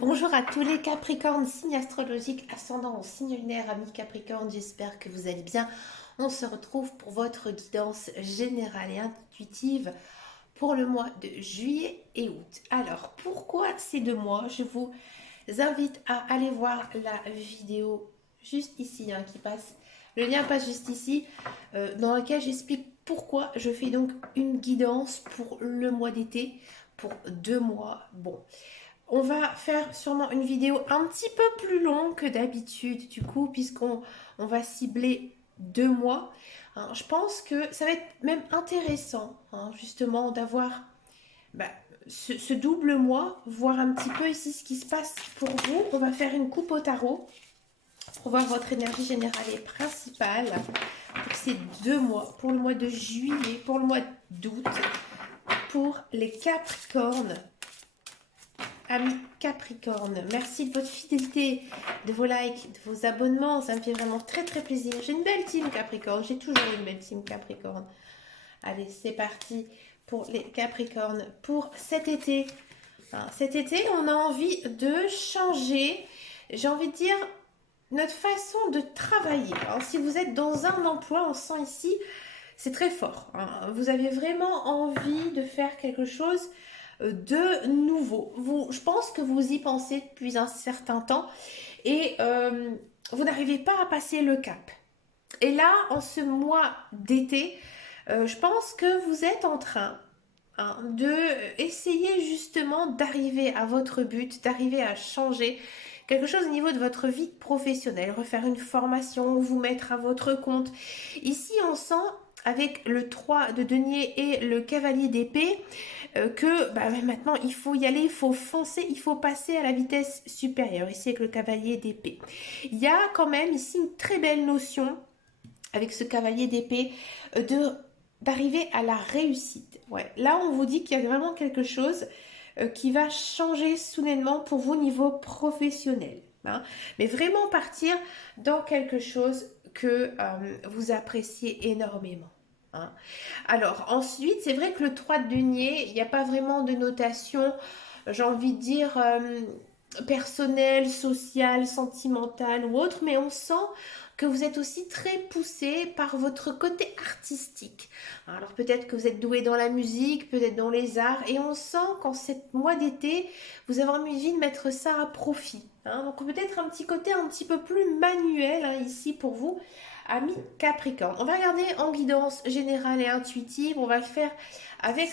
Bonjour à tous les Capricornes, signe astrologique, ascendant en signe lunaire, amis Capricorne, j'espère que vous allez bien. On se retrouve pour votre guidance générale et intuitive pour le mois de juillet et août. Alors, pourquoi ces 2 mois? Je vous invite à aller voir la vidéo juste ici qui passe. Le lien passe juste ici, dans lequel j'explique pourquoi je fais donc une guidance pour le mois d'été, pour 2 mois. Bon, on va faire sûrement une vidéo un petit peu plus longue que d'habitude, du coup, puisqu'on va cibler 2 mois. Je pense que ça va être même intéressant, justement, d'avoir bah, ce double mois, voir un petit peu ici ce qui se passe pour vous. On va faire une coupe au tarot pour voir votre énergie générale et principale pour ces 2 mois, pour le mois de juillet, pour le mois d'août, pour les Capricornes. Amis Capricorne, merci de votre fidélité, de vos likes, de vos abonnements, ça me fait vraiment très très plaisir. J'ai une belle team Capricorne, j'ai toujours une belle team Capricorne. Allez, c'est parti pour les Capricornes pour cet été. Cet été, on a envie de changer, j'ai envie de dire, notre façon de travailler. Si vous êtes dans un emploi, on sent ici, c'est très fort. Vous avez vraiment envie de faire quelque chose de nouveau. Je pense que vous y pensez depuis un certain temps et vous n'arrivez pas à passer le cap. Et là, en ce mois d'été, je pense que vous êtes en train de essayer justement d'arriver à votre but, d'arriver à changer quelque chose au niveau de votre vie professionnelle, refaire une formation, vous mettre à votre compte. Ici, on sent avec le 3 de denier et le cavalier d'épée que maintenant il faut y aller, il faut foncer, il faut passer à la vitesse supérieure. Ici avec le cavalier d'épée. Il y a quand même ici une très belle notion avec ce cavalier d'épée d'arriver à la réussite. Ouais. Là on vous dit qu'il y a vraiment quelque chose qui va changer soudainement pour vous au niveau professionnel. Mais vraiment partir dans quelque chose que vous appréciez énormément. Alors ensuite, c'est vrai que le 3 de denier, il n'y a pas vraiment de notation, j'ai envie de dire personnelle, sociale, sentimentale ou autre, mais on sent que vous êtes aussi très poussé par votre côté artistique. Alors peut-être que vous êtes doué dans la musique, peut-être dans les arts, et on sent qu'en ce mois d'été, vous avez envie de mettre ça à profit. Donc peut-être un petit côté un petit peu plus manuel ici pour vous, amis Capricorne. On va regarder en guidance générale et intuitive, on va le faire avec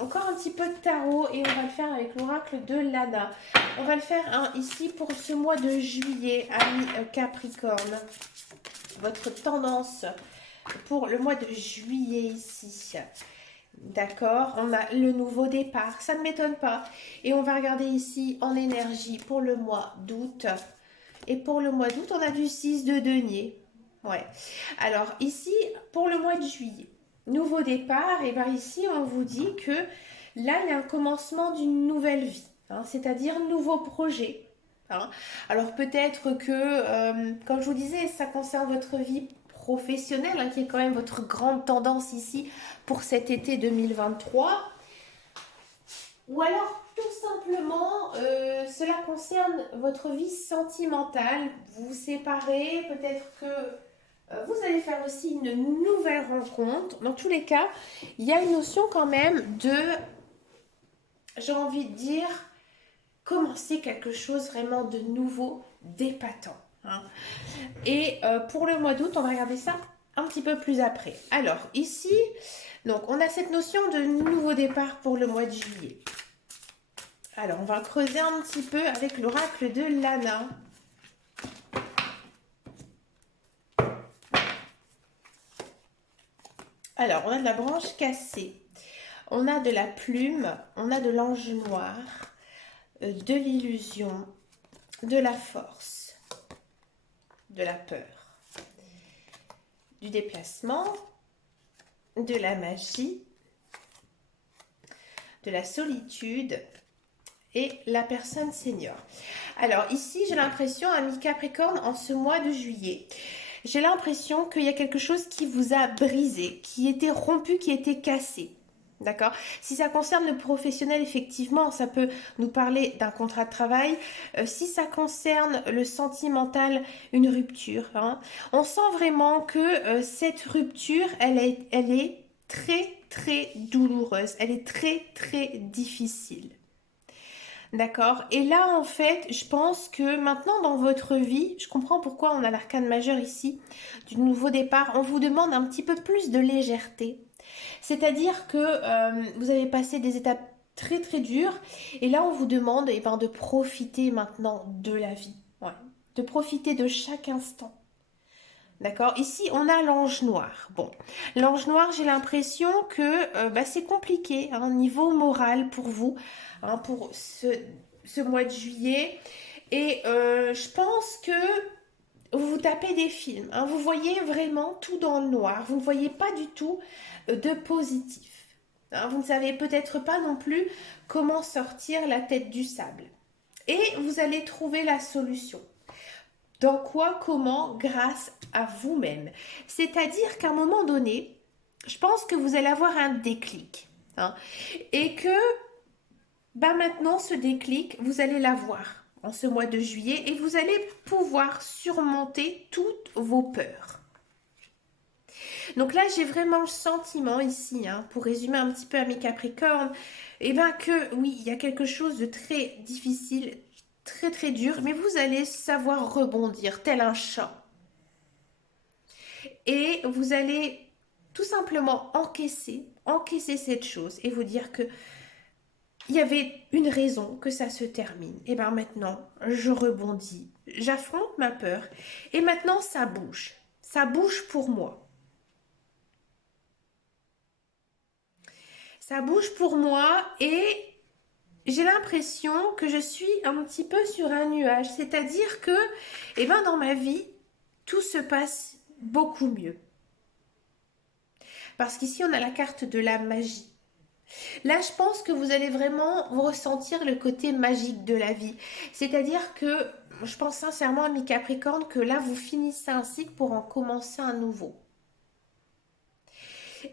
encore un petit peu de tarot et on va le faire avec l'oracle de Lana. On va le faire ici pour ce mois de juillet, amis Capricorne. Votre tendance pour le mois de juillet ici. D'accord, on a le nouveau départ, ça ne m'étonne pas. Et on va regarder ici en énergie pour le mois d'août. Et pour le mois d'août, on a du 6 de denier. Ouais. Alors ici, pour le mois de juillet, nouveau départ, et bien ici, on vous dit que là, il y a un commencement d'une nouvelle vie, c'est-à-dire nouveau projet. Alors peut-être que, comme je vous disais, ça concerne votre vie professionnelle, qui est quand même votre grande tendance ici pour cet été 2023. Ou alors tout simplement, cela concerne votre vie sentimentale. Vous vous séparez, peut-être que vous allez faire aussi une nouvelle rencontre. Dans tous les cas, il y a une notion quand même de, j'ai envie de dire, commencer quelque chose vraiment de nouveau, d'épatant. Et pour le mois d'août, on va regarder ça un petit peu plus après. Alors ici, donc on a cette notion de nouveau départ pour le mois de juillet. Alors on va creuser un petit peu avec l'oracle de Lana. Alors on a de la branche cassée, on a de la plume, on a de l'ange noir, de l'illusion, de la force, de la peur, du déplacement, de la magie, de la solitude et la personne senior. Alors ici, j'ai l'impression, amis Capricorne, en ce mois de juillet, j'ai l'impression qu'il y a quelque chose qui vous a brisé, qui était rompu, qui était cassé. D'accord? Si ça concerne le professionnel, effectivement, ça peut nous parler d'un contrat de travail. Si ça concerne le sentimental, une rupture, hein. On sent vraiment que cette rupture, elle est très, très douloureuse. Elle est très, très difficile. D'accord? Et là, en fait, je pense que maintenant dans votre vie, je comprends pourquoi on a l'arcane majeur ici, du nouveau départ, on vous demande un petit peu plus de légèreté. C'est-à-dire que vous avez passé des étapes très très dures et là on vous demande eh ben, de profiter maintenant de la vie. Ouais. De profiter de chaque instant. D'accord? Ici, on a l'ange noir. Bon, l'ange noir, j'ai l'impression que bah, c'est compliqué, hein, niveau moral pour vous, hein, pour ce mois de juillet. Et je pense que vous vous tapez des films, hein, vous voyez vraiment tout dans le noir. Vous ne voyez pas du tout de positif. Hein, vous ne savez peut-être pas non plus comment sortir la tête du sable. Et vous allez trouver la solution. Dans quoi, comment, grâce à vous-même. C'est-à-dire qu'à un moment donné, je pense que vous allez avoir un déclic. Hein, et que bah maintenant, ce déclic, vous allez l'avoir en ce mois de juillet et vous allez pouvoir surmonter toutes vos peurs. Donc là, j'ai vraiment le sentiment ici, hein, pour résumer un petit peu à mes Capricornes, eh ben que oui, il y a quelque chose de très difficile, très très dur, mais vous allez savoir rebondir tel un chat. Et vous allez tout simplement encaisser cette chose et vous dire que il y avait une raison que ça se termine. Et bien maintenant, je rebondis, j'affronte ma peur et maintenant ça bouge. Ça bouge pour moi. Ça bouge pour moi et j'ai l'impression que je suis un petit peu sur un nuage. C'est-à-dire que, eh ben, dans ma vie, tout se passe beaucoup mieux. Parce qu'ici, on a la carte de la magie. Là, je pense que vous allez vraiment ressentir le côté magique de la vie. C'est-à-dire que je pense sincèrement à mes Capricornes que là, vous finissez un cycle pour en commencer un nouveau.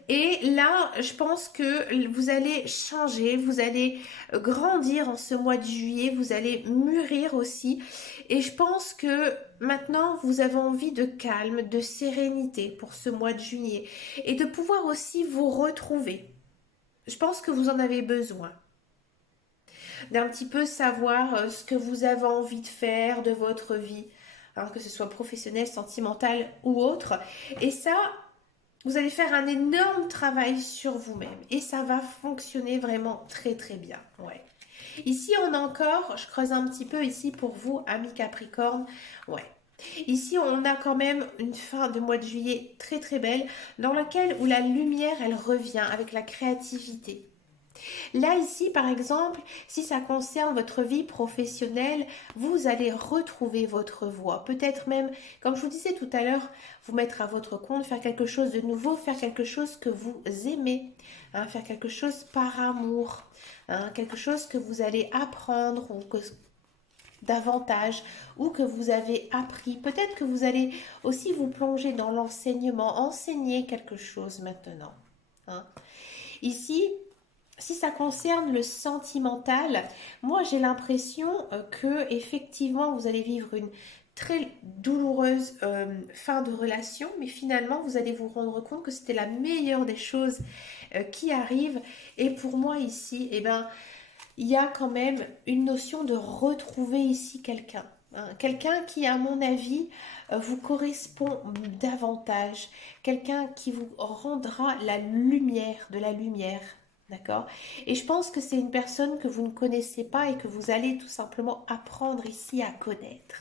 Et là, je pense que vous allez changer, vous allez grandir en ce mois de juillet, vous allez mûrir aussi. Et je pense que maintenant, vous avez envie de calme, de sérénité pour ce mois de juillet et de pouvoir aussi vous retrouver. Je pense que vous en avez besoin. D'un petit peu savoir ce que vous avez envie de faire de votre vie, hein, que ce soit professionnel, sentimental ou autre. Et ça, vous allez faire un énorme travail sur vous-même et ça va fonctionner vraiment très très bien. Ouais. Ici, on a encore, je creuse un petit peu ici pour vous, amis Capricorne. Ouais. Ici, on a quand même une fin de mois de juillet très très belle dans laquelle où la lumière, elle revient avec la créativité. Là, ici, par exemple, si ça concerne votre vie professionnelle, vous allez retrouver votre voie. Peut-être même, comme je vous disais tout à l'heure, vous mettre à votre compte, faire quelque chose de nouveau, faire quelque chose que vous aimez, hein, faire quelque chose par amour, hein, quelque chose que vous allez apprendre ou que davantage ou que vous avez appris. Peut-être que vous allez aussi vous plonger dans l'enseignement, enseigner quelque chose maintenant. Hein. Ici, si ça concerne le sentimental, moi j'ai l'impression que effectivement vous allez vivre une très douloureuse fin de relation, mais finalement vous allez vous rendre compte que c'était la meilleure des choses qui arrivent. Et pour moi ici, eh ben, il y a quand même une notion de retrouver ici quelqu'un. Hein, quelqu'un qui, à mon avis, vous correspond davantage. Quelqu'un qui vous rendra la lumière, de la lumière. D'accord? Et je pense que c'est une personne que vous ne connaissez pas et que vous allez tout simplement apprendre ici à connaître.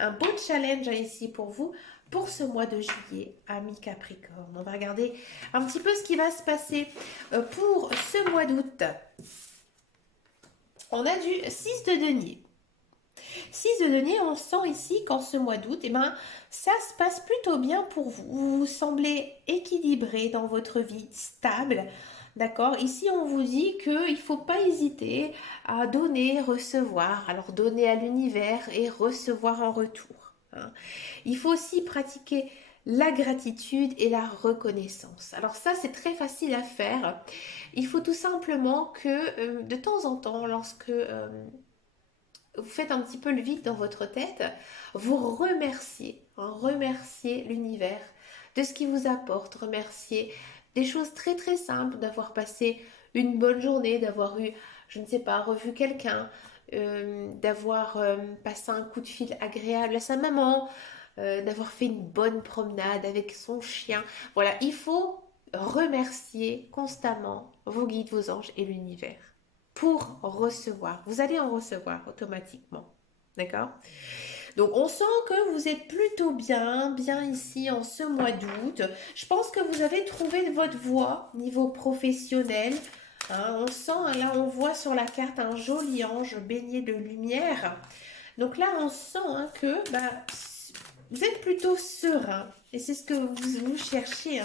Un beau challenge ici pour vous pour ce mois de juillet, amis Capricorne. On va regarder un petit peu ce qui va se passer pour ce mois d'août. On a du 6 de denier. 6 de denier, on sent ici qu'en ce mois d'août, eh ben, ça se passe plutôt bien pour vous. Vous vous semblez équilibré dans votre vie, stable. D'accord? Ici, on vous dit qu'il ne faut pas hésiter à donner, recevoir. Alors, donner à l'univers et recevoir en retour. Hein. Il faut aussi pratiquer la gratitude et la reconnaissance. Alors ça, c'est très facile à faire. Il faut tout simplement que de temps en temps, lorsque vous faites un petit peu le vide dans votre tête, vous remerciez, hein, remerciez l'univers de ce qui vous apporte, remerciez des choses très très simples, d'avoir passé une bonne journée, d'avoir eu, je ne sais pas, revu quelqu'un, d'avoir passé un coup de fil agréable à sa maman, d'avoir fait une bonne promenade avec son chien. Voilà, il faut remercier constamment vos guides, vos anges et l'univers pour recevoir. Vous allez en recevoir automatiquement. D'accord? Donc on sent que vous êtes plutôt bien ici en ce mois d'août. Je pense que vous avez trouvé votre voie niveau professionnel. Hein, on sent, là on voit sur la carte un joli ange baigné de lumière. Donc là on sent que vous êtes plutôt serein. Et c'est ce que vous cherchez,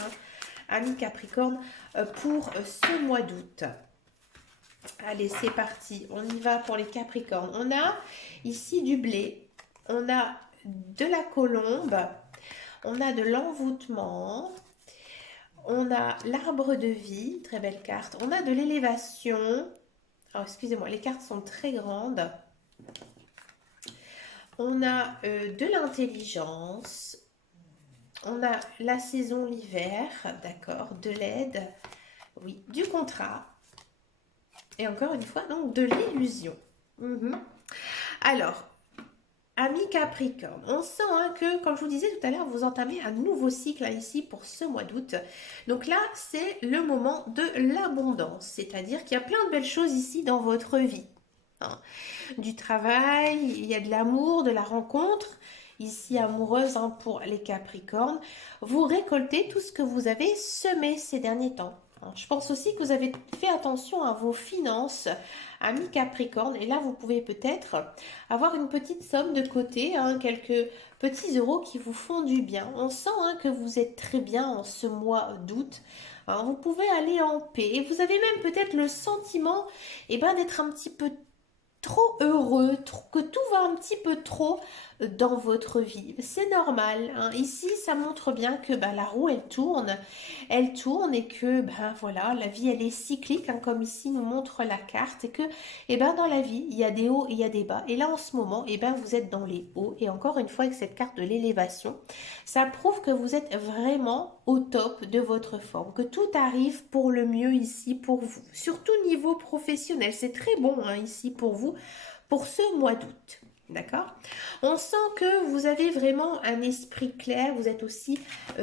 ami Capricorne, pour ce mois d'août. Allez, c'est parti. On y va pour les Capricornes. On a ici du blé. On a de la colombe. On a de l'envoûtement. On a l'arbre de vie. Très belle carte. On a de l'élévation. Oh, excusez-moi, les cartes sont très grandes. On a de l'intelligence. On a la saison, l'hiver. D'accord. De l'aide. Oui, du contrat. Et encore une fois, donc, de l'illusion. Alors, ami Capricorne, on sent que, comme je vous disais tout à l'heure, vous entamez un nouveau cycle ici pour ce mois d'août. Donc là, c'est le moment de l'abondance, c'est-à-dire qu'il y a plein de belles choses ici dans votre vie. Du travail, il y a de l'amour, de la rencontre, ici amoureuse pour les Capricornes. Vous récoltez tout ce que vous avez semé ces derniers temps. Je pense aussi que vous avez fait attention à vos finances, amis Capricorne, et là vous pouvez peut-être avoir une petite somme de côté, quelques petits euros qui vous font du bien. On sent que vous êtes très bien en ce mois d'août. Vous pouvez aller en paix et vous avez même peut-être le sentiment d'être un petit peu trop heureux, que tout va un petit peu trop dans votre vie. C'est normal. Ici, ça montre bien que la roue, elle tourne et que voilà, la vie, elle est cyclique, comme ici nous montre la carte, et que dans la vie, il y a des hauts et il y a des bas. Et là, en ce moment, vous êtes dans les hauts. Et encore une fois, avec cette carte de l'élévation, ça prouve que vous êtes vraiment au top de votre forme, que tout arrive pour le mieux ici pour vous, surtout niveau professionnel. C'est très bon ici pour vous, pour ce mois d'août. D'accord? On sent que vous avez vraiment un esprit clair, vous êtes aussi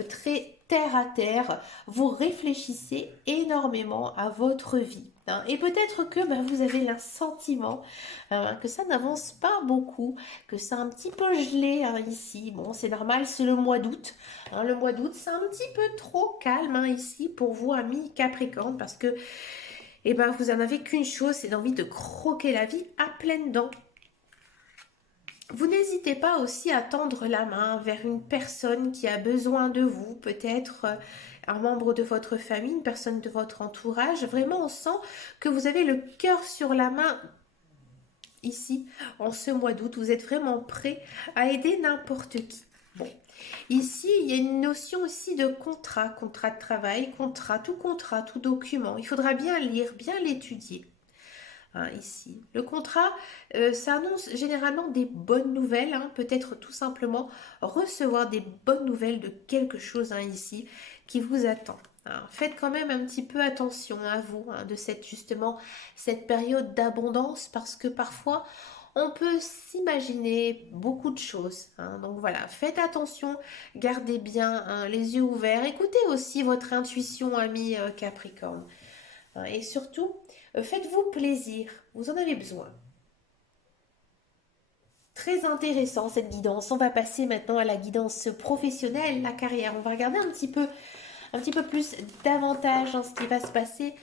très terre à terre, vous réfléchissez énormément à votre vie. Et peut-être que vous avez le sentiment que ça n'avance pas beaucoup, que c'est un petit peu gelé ici. Bon, c'est normal, c'est le mois d'août. Le mois d'août, c'est un petit peu trop calme ici pour vous, amis Capricorne, parce que vous en avez qu'une chose, c'est l'envie de croquer la vie à pleines dents. Vous n'hésitez pas aussi à tendre la main vers une personne qui a besoin de vous, peut-être un membre de votre famille, une personne de votre entourage. Vraiment, on sent que vous avez le cœur sur la main ici, en ce mois d'août. Vous êtes vraiment prêt à aider n'importe qui. Bon, ici, il y a une notion aussi de contrat de travail, contrat, tout document. Il faudra bien lire, bien l'étudier. Ici. Le contrat, ça annonce généralement des bonnes nouvelles, peut-être tout simplement recevoir des bonnes nouvelles de quelque chose ici qui vous attend. Faites quand même un petit peu attention à vous de cette période d'abondance parce que parfois on peut s'imaginer beaucoup de choses. Donc voilà, faites attention, gardez bien les yeux ouverts, écoutez aussi votre intuition, ami Capricorne. Et surtout, faites-vous plaisir, vous en avez besoin. Très intéressant cette guidance. On va passer maintenant à la guidance professionnelle, la carrière. On va regarder un petit peu plus davantage ce qui va se passer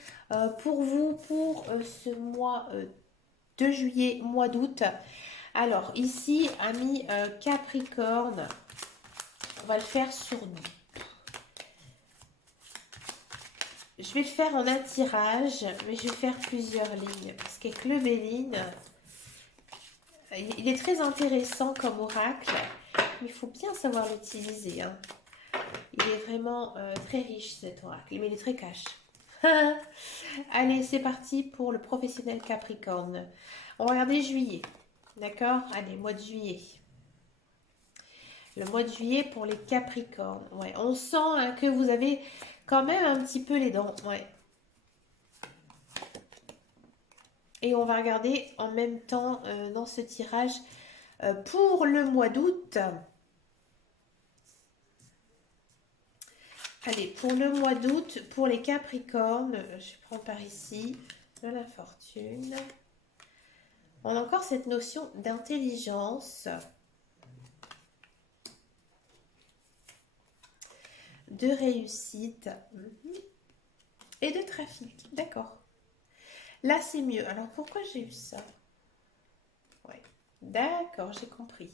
pour vous pour ce mois de juillet, mois d'août. Alors ici, amis Capricorne, on va le faire sur Je vais le faire en un tirage, mais je vais faire plusieurs lignes. Parce qu'avec le Béline, il est très intéressant comme oracle. Mais il faut bien savoir l'utiliser. Il est vraiment très riche cet oracle, mais il est très cash. Allez, c'est parti pour le professionnel Capricorne. On va regarder juillet. D'accord? Allez, mois de juillet. Le mois de juillet pour les Capricornes. Ouais, on sent hein, que vous avez quand même un petit peu les dents. Ouais. Et on va regarder en même temps dans ce tirage pour le mois d'août. Allez, pour le mois d'août, pour les Capricornes, je prends par ici de la fortune. On a encore cette notion d'intelligence, de réussite et de trafic. D'accord. Là, c'est mieux. Alors, pourquoi j'ai eu ça? Ouais. D'accord, j'ai compris.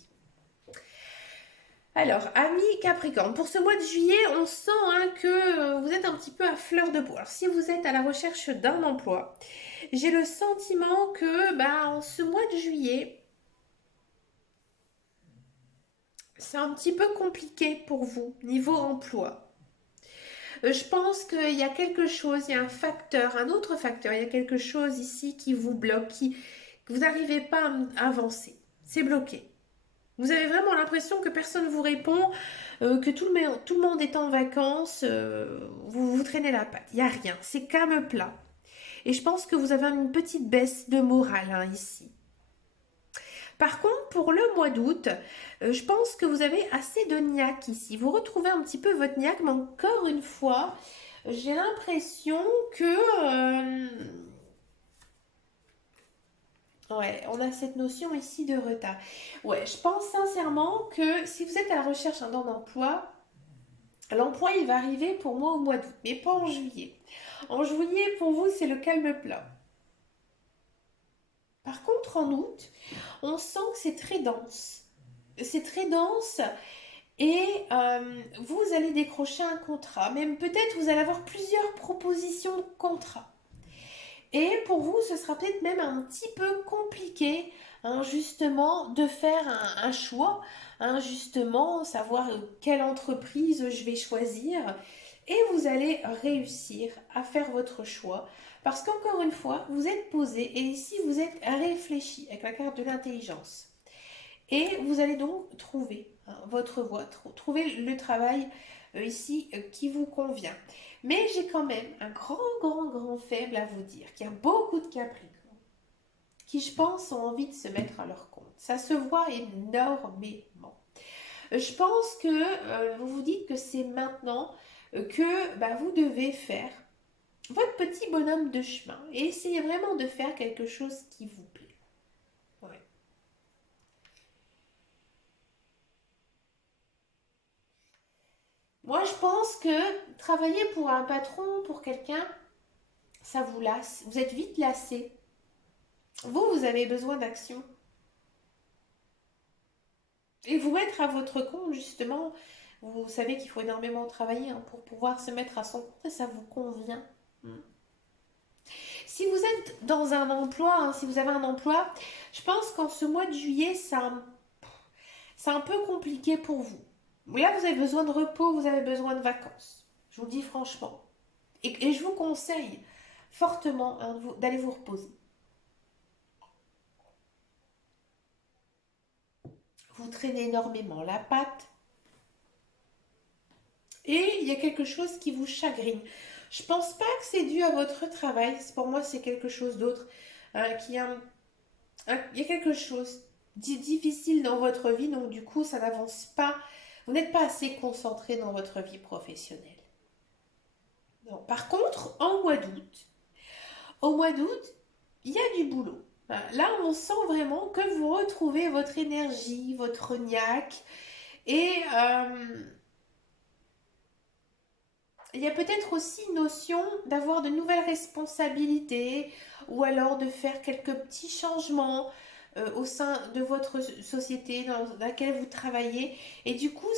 Alors, amis Capricorne, pour ce mois de juillet, on sent hein, que vous êtes un petit peu à fleur de peau. Alors, si vous êtes à la recherche d'un emploi, j'ai le sentiment que en ce mois de juillet, c'est un petit peu compliqué pour vous, niveau emploi. Je pense qu'il y a quelque chose, il y a un facteur, un autre facteur, il y a quelque chose ici qui vous bloque, que vous n'arrivez pas à avancer. C'est bloqué. Vous avez vraiment l'impression que personne ne vous répond, que tout le monde est en vacances, vous traînez la patte. Il n'y a rien, c'est calme plat. Et je pense que vous avez une petite baisse de morale hein, ici. Par contre, pour le mois d'août, je pense que vous avez assez de niaque ici. Vous retrouvez un petit peu votre niaque, mais encore une fois, j'ai l'impression que... ouais, on a cette notion ici de retard. Ouais, je pense sincèrement que si vous êtes à la recherche d'un emploi, l'emploi il va arriver pour moi au mois d'août, mais pas en juillet. En juillet, pour vous, c'est le calme plat. Par contre, en août, on sent que c'est très dense. C'est très dense et vous allez décrocher un contrat. Même peut-être vous allez avoir plusieurs propositions de contrat. Et pour vous, ce sera peut-être même un petit peu compliqué, hein, justement, de faire un choix, hein, justement, savoir quelle entreprise je vais choisir. Et vous allez réussir à faire votre choix. Parce qu'encore une fois, vous êtes posé et ici, vous êtes réfléchi avec la carte de l'intelligence. Et vous allez donc trouver hein, votre voie, trouver le travail ici qui vous convient. Mais j'ai quand même un grand faible à vous dire qu'il y a beaucoup de Capricornes qui, je pense, ont envie de se mettre à leur compte. Ça se voit énormément. Je pense que vous vous dites que c'est maintenant que vous devez faire votre petit bonhomme de chemin et essayez vraiment de faire quelque chose qui vous plaît. Ouais. Moi, je pense que travailler pour un patron, pour quelqu'un, ça vous lasse. Vous êtes vite lassé. Vous avez besoin d'action. Et vous mettre à votre compte, justement, vous savez qu'il faut énormément travailler hein, pour pouvoir se mettre à son compte et ça vous convient. Mm. Si vous êtes dans un emploi, hein, si vous avez un emploi, je pense qu'en ce mois de juillet, c'est un peu compliqué pour vous. Là, vous avez besoin de repos, vous avez besoin de vacances. Je vous le dis franchement. Et je vous conseille fortement hein, d'aller vous reposer. Vous traînez énormément la patte et il y a quelque chose qui vous chagrine. Je pense pas que c'est dû à votre travail. Pour moi, c'est quelque chose d'autre. Il y a quelque chose de difficile dans votre vie, donc du coup, ça n'avance pas. Vous n'êtes pas assez concentré dans votre vie professionnelle. Non. Par contre, au mois d'août, il y a du boulot. Là, on sent vraiment que vous retrouvez votre énergie, votre niaque. Et il y a peut-être aussi une notion d'avoir de nouvelles responsabilités ou alors de faire quelques petits changements au sein de votre société dans laquelle vous travaillez. Et du coup,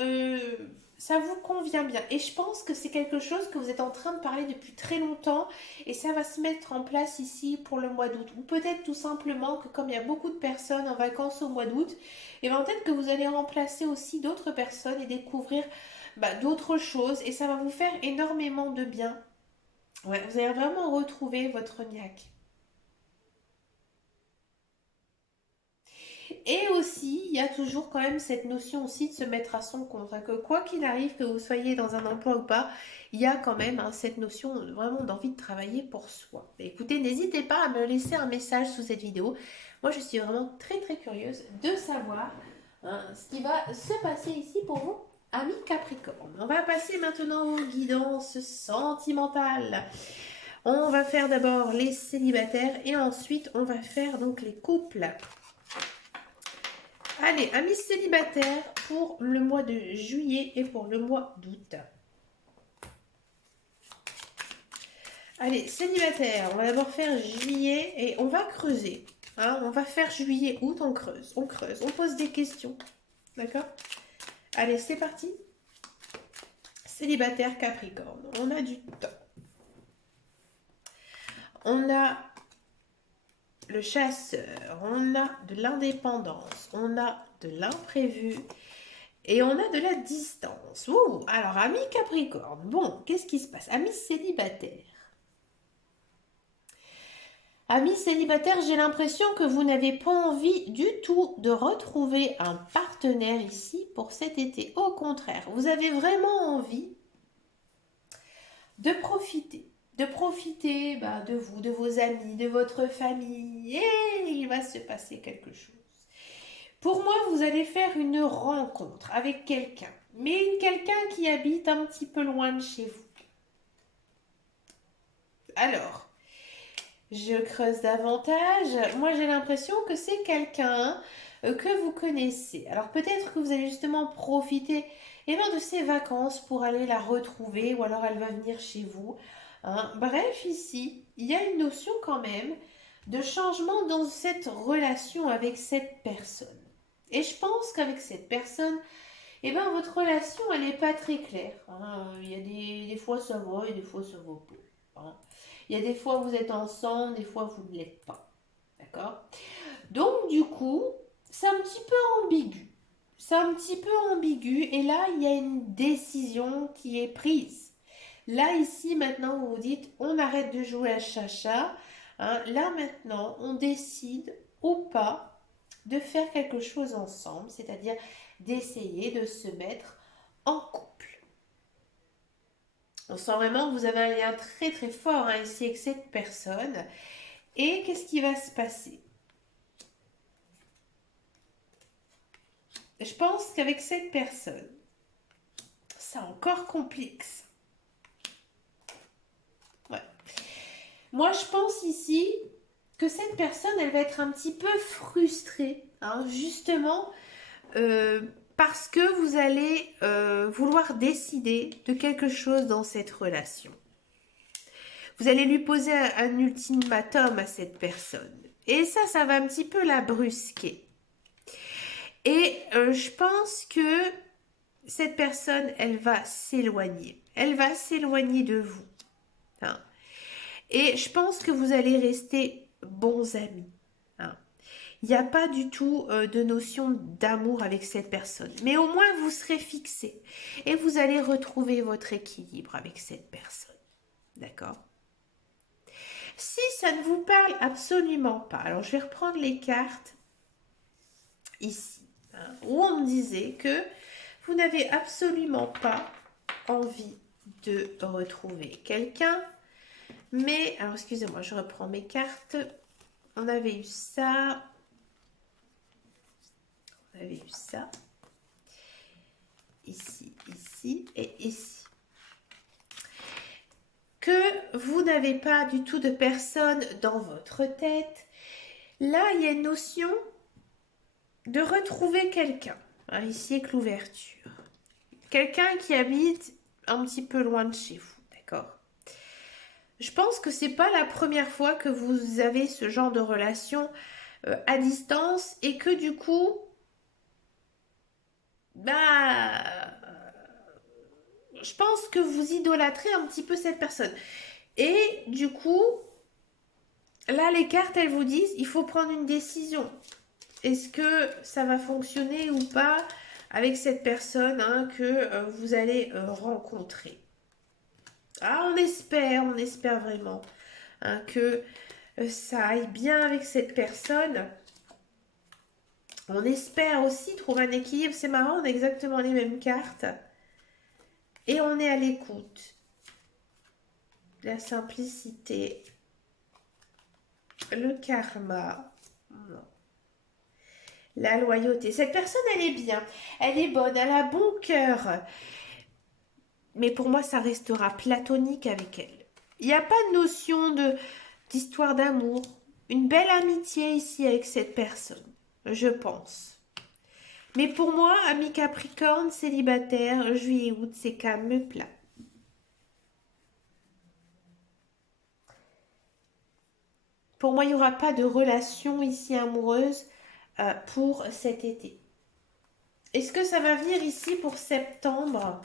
euh, ça vous convient bien. Et je pense que c'est quelque chose que vous êtes en train de parler depuis très longtemps et ça va se mettre en place ici pour le mois d'août. Ou peut-être tout simplement que comme il y a beaucoup de personnes en vacances au mois d'août, et bien peut-être que vous allez remplacer aussi d'autres personnes et découvrir d'autres choses et ça va vous faire énormément de bien. Ouais, vous allez vraiment retrouver votre niaque. Et aussi, il y a toujours quand même cette notion aussi de se mettre à son compte, hein, que quoi qu'il arrive, que vous soyez dans un emploi ou pas, il y a quand même hein, cette notion vraiment d'envie de travailler pour soi. Mais écoutez, n'hésitez pas à me laisser un message sous cette vidéo. Moi, je suis vraiment très très curieuse de savoir hein, ce qui va se passer ici pour vous, amis Capricorne. On va passer maintenant aux guidances sentimentales. On va faire d'abord les célibataires et ensuite on va faire donc les couples. Allez, amis célibataires pour le mois de juillet et pour le mois d'août. Allez, célibataire, on va d'abord faire juillet et on va creuser. Hein, on va faire juillet, août, on creuse, on pose des questions. D'accord? Allez, c'est parti. Célibataire Capricorne, on a du temps. On a le chasseur, on a de l'indépendance, on a de l'imprévu et on a de la distance. Ouh, alors, amis Capricorne, bon, qu'est-ce qui se passe? Amis célibataires. Amis célibataires, j'ai l'impression que vous n'avez pas envie du tout de retrouver un partenaire ici pour cet été. Au contraire, vous avez vraiment envie de profiter. De profiter de vous, de vos amis, de votre famille. Et il va se passer quelque chose. Pour moi, vous allez faire une rencontre avec quelqu'un. Mais quelqu'un qui habite un petit peu loin de chez vous. Alors, je creuse davantage. Moi, j'ai l'impression que c'est quelqu'un que vous connaissez. Alors, peut-être que vous allez justement profiter de ces vacances pour aller la retrouver ou alors elle va venir chez vous. Hein. Bref, ici, il y a une notion quand même de changement dans cette relation avec cette personne. Et je pense qu'avec cette personne, votre relation, elle n'est pas très claire. Hein. Il y a des fois ça va et des fois ça va pas. Hein. Il y a des fois vous êtes ensemble, des fois vous ne l'êtes pas. D'accord? Donc du coup, c'est un petit peu ambigu. C'est un petit peu ambigu et là, il y a une décision qui est prise. Là, ici, maintenant, vous vous dites, on arrête de jouer à chacha. Hein. Là, maintenant, on décide ou pas de faire quelque chose ensemble, c'est-à-dire d'essayer de se mettre en couple. On sent vraiment que vous avez un lien très très fort hein, ici avec cette personne. Et qu'est-ce qui va se passer? Je pense qu'avec cette personne, c'est encore complexe. Ouais. Moi, je pense ici que cette personne, elle va être un petit peu frustrée, hein, justement, parce que vous allez vouloir décider de quelque chose dans cette relation. Vous allez lui poser un ultimatum à cette personne. Et ça va un petit peu la brusquer. Et je pense que cette personne, elle va s'éloigner. Elle va s'éloigner de vous. Hein. Et je pense que vous allez rester bons amis. Hein. Il n'y a pas du tout de notion d'amour avec cette personne. Mais au moins, vous serez fixés. Et vous allez retrouver votre équilibre avec cette personne. D'accord? Si ça ne vous parle absolument pas, alors je vais reprendre les cartes ici, hein, où on me disait que vous n'avez absolument pas envie de retrouver quelqu'un. Mais, alors excusez-moi, je reprends mes cartes. On avait eu ça. On avait eu ça. Ici, ici et ici. Que vous n'avez pas du tout de personne dans votre tête. Là, il y a une notion de retrouver quelqu'un. Hein, ici avec l'ouverture. Quelqu'un qui habite un petit peu loin de chez vous, d'accord? Je pense que c'est pas la première fois que vous avez ce genre de relation à distance et que du coup, je pense que vous idolâtrez un petit peu cette personne. Et du coup, là, les cartes, elles vous disent, il faut prendre une décision. Est-ce que ça va fonctionner ou pas avec cette personne hein, que vous allez rencontrer. Ah, on espère vraiment hein, que ça aille bien avec cette personne. On espère aussi trouver un équilibre. C'est marrant, on a exactement les mêmes cartes. Et on est à l'écoute. La simplicité. Le karma. Non. La loyauté. Cette personne, elle est bien. Elle est bonne. Elle a bon cœur. Mais pour moi, ça restera platonique avec elle. Il n'y a pas de notion d'histoire d'amour. Une belle amitié ici avec cette personne. Je pense. Mais pour moi, ami Capricorne, célibataire, juillet-août, c'est calme plat. Pour moi, il n'y aura pas de relation ici amoureuse pour cet été. Est-ce que ça va venir ici pour septembre?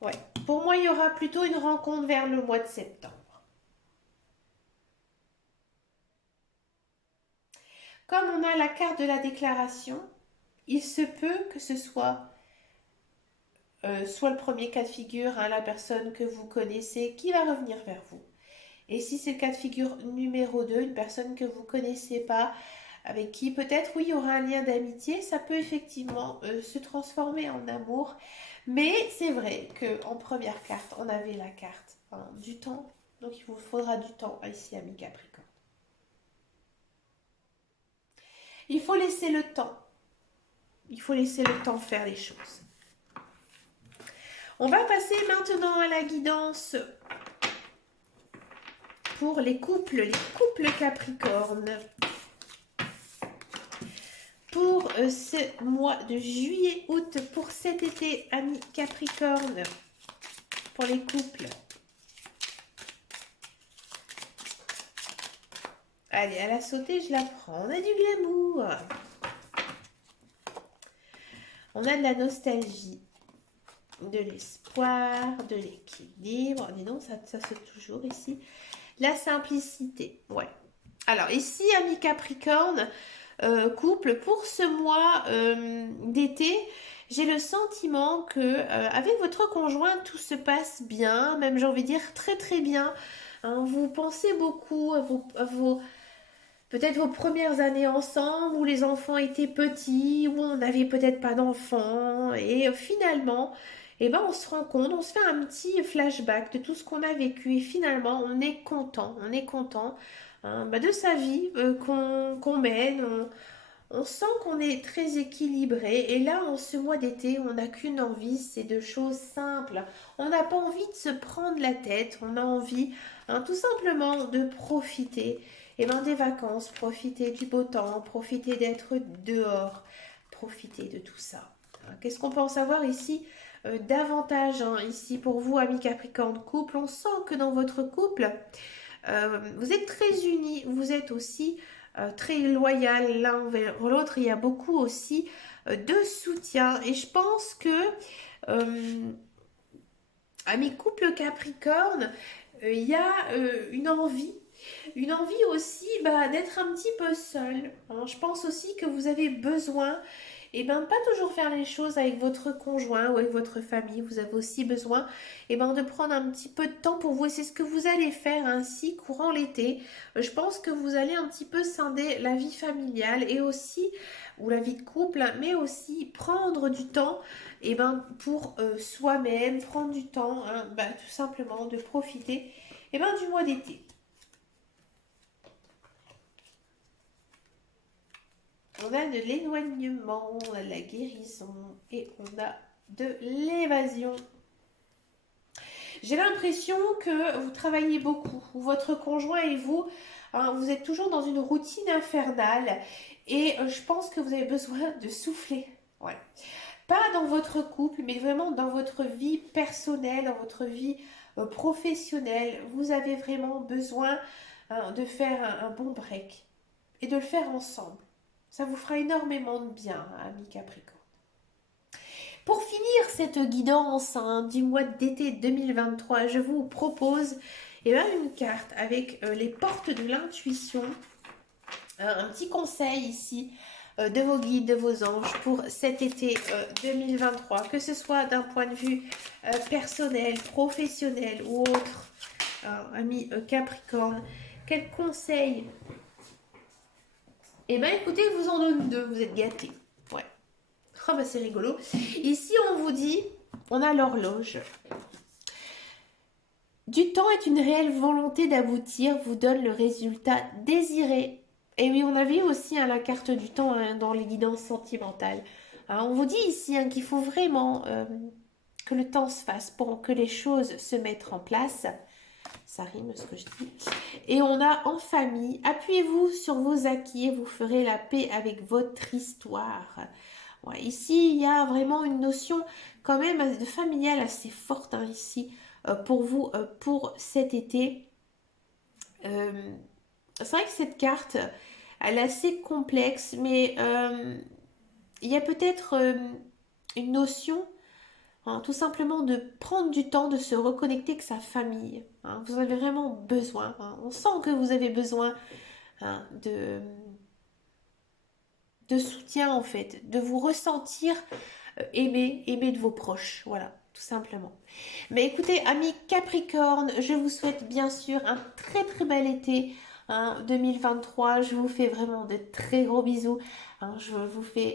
Ouais. Pour moi, il y aura plutôt une rencontre vers le mois de septembre. Comme on a la carte de la déclaration, il se peut que ce soit soit le premier cas de figure, hein, la personne que vous connaissez qui va revenir vers vous. Et si c'est le cas de figure numéro 2, une personne que vous ne connaissez pas, avec qui peut-être, oui, il y aura un lien d'amitié, ça peut effectivement se transformer en amour. Mais c'est vrai qu'en première carte, on avait la carte hein, du temps. Donc il vous faudra du temps ici, ami Capricorne. Il faut laisser le temps. Il faut laisser le temps faire les choses. On va passer maintenant à la guidance pour les couples Capricorne. Pour ce mois de juillet-août, pour cet été, amis Capricorne, pour les couples. Allez, à la sauter, je la prends. On a du glamour. On a de la nostalgie, de l'espoir, de l'équilibre. Dis donc, ça saute toujours ici. La simplicité, ouais. Alors ici, amis Capricorne, couple, pour ce mois d'été, j'ai le sentiment que avec votre conjoint, tout se passe bien, même j'ai envie de dire très très bien. Hein, vous pensez beaucoup à vos peut-être vos premières années ensemble, où les enfants étaient petits, où on n'avait peut-être pas d'enfants, et finalement, eh ben, on se rend compte, on se fait un petit flashback de tout ce qu'on a vécu, et finalement, on est content hein, bah, de sa vie qu'on mène, on sent qu'on est très équilibré, et là, en ce mois d'été, on n'a qu'une envie, c'est de choses simples. On n'a pas envie de se prendre la tête, on a envie hein, tout simplement de profiter et ben, des vacances, profiter du beau temps, profiter d'être dehors, profiter de tout ça. Qu'est-ce qu'on peut en savoir ici davantage hein, ici pour vous, amis Capricorne couple? On sent que dans votre couple, vous êtes très unis, vous êtes aussi très loyal l'un envers l'autre. Il y a beaucoup aussi de soutien et je pense que à mes couples Capricorne, il y a une envie aussi bah, d'être un petit peu seul. Hein. Je pense aussi que vous avez besoin, et ben pas toujours faire les choses avec votre conjoint ou avec votre famille. Vous avez aussi besoin, et ben de prendre un petit peu de temps pour vous. Et c'est ce que vous allez faire ainsi courant l'été. Je pense que vous allez un petit peu scinder la vie familiale et aussi ou la vie de couple, mais aussi prendre du temps, et ben pour soi-même, prendre du temps, hein, bah, tout simplement de profiter, et ben du mois d'été. On a de l'éloignement, on a de la guérison et on a de l'évasion. J'ai l'impression que vous travaillez beaucoup. Votre conjoint et vous, hein, vous êtes toujours dans une routine infernale et je pense que vous avez besoin de souffler. Ouais. Pas dans votre couple, mais vraiment dans votre vie personnelle, dans votre vie professionnelle. Vous avez vraiment besoin hein, de faire un bon break et de le faire ensemble. Ça vous fera énormément de bien, hein, amis Capricorne. Pour finir cette guidance hein, du mois d'été 2023, je vous propose eh bien, une carte avec les portes de l'intuition. Un petit conseil ici de vos guides, de vos anges pour cet été 2023, que ce soit d'un point de vue personnel, professionnel ou autre, ami Capricorne. Quel conseil? Eh bien écoutez, je vous en donne deux, vous êtes gâtés. Ouais. Ah bah c'est rigolo. Ici on vous dit, on a l'horloge. Du temps est une réelle volonté d'aboutir, vous donne le résultat désiré. Et oui, on a vu aussi la carte du temps dans les guidances sentimentales. On vous dit ici qu'il faut vraiment que le temps se fasse pour que les choses se mettent en place. Ça rime ce que je dis. Et on a en famille, appuyez-vous sur vos acquis et vous ferez la paix avec votre histoire. Ouais, ici, il y a vraiment une notion quand même de familiale assez forte ici pour vous, pour cet été. C'est vrai que cette carte, elle est assez complexe, mais il y a peut-être une notion, tout simplement de prendre du temps, de se reconnecter avec sa famille. Vous en avez vraiment besoin. On sent que vous avez besoin de soutien en fait, de vous ressentir aimé de vos proches. Voilà, tout simplement. Mais écoutez, amis Capricorne, je vous souhaite bien sûr un très bel été 2023. Je vous fais vraiment de très gros bisous. Je vous fais